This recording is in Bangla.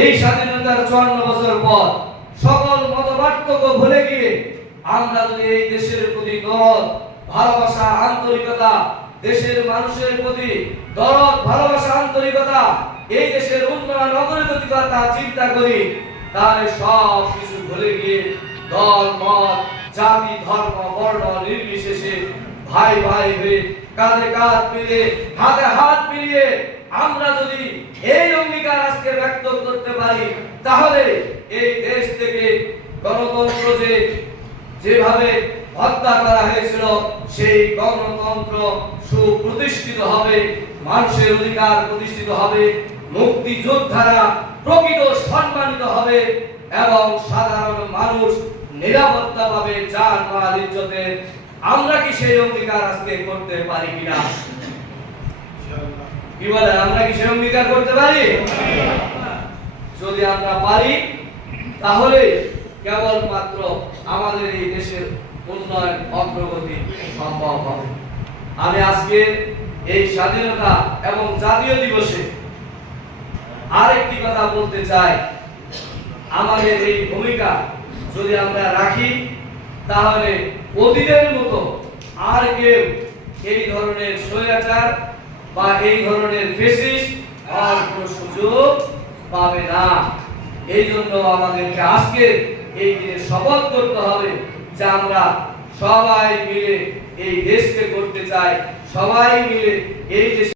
এই স্বাধীনতার 54 বছর পর সকল মতপার্থক্য ভুলে গিয়ে আমরা যদি এই দেশের প্রতি দরদ, ভালোবাসা, আন্তরিকতা, দেশের মানুষের প্রতি দরদ, ভালোবাসা, আন্তরিকতা, এই দেশের উন্নয়ন, অগ্রগতির কথা চিন্তা করি, তাহলে সব কিছু ভুলে গিয়ে দল, মত, জাতি, ধর্ম, বর্ণ নির্বিশেষে ভাই ভাই হয়ে কাঁধে কাঁধ মিলিয়ে হাতে হাত মিলিয়ে আমরা যদি এই অঙ্গীকার আজকে ব্যক্ত করতে পারি, তাহলে এই দেশ থেকে গণতন্ত্র যেভাবে হত্যা করা হয়েছিল সেই গণতন্ত্র সুপ্রতিষ্ঠিত হবে, মানুষের অধিকার প্রতিষ্ঠিত হবে, মুক্তিযোদ্ধারা প্রকৃত সম্মানিত হবে এবং সাধারণ মানুষ নিরাপত্তা পাবে, জান মাল ইজ্জতের। আমরা কি সেই অঙ্গীকার আজকে করতে পারি কিনা? কি বলে, আমরা কি সেই অঙ্গীকার করতে পারি? যদি আমরা পারি, তাহলে কেবলমাত্র আমাদের এই দেশের উন্নয়ন, অগ্রগতি সম্ভব হবে। আমি আজকে এই স্বাধীনতা এবং জাতীয় দিবসে আরেকটি কথা বলতে চাই। আমাদের এই ভূমিকা যদি আমরা রাখি, তাহলে অতীতের মতো আর কেউ এই ধরনের স্বৈরাচার বা এই ধরনের ফ্যাসিস্ট আর কোনো সুযোগ পাবে না। এই জন্য আমাদেরকে আজকে এই দিনে শপথ করতে হবে যে আমরা সবাই মিলে এই দেশকে করতে চাই, সবাই মিলে এই দেশ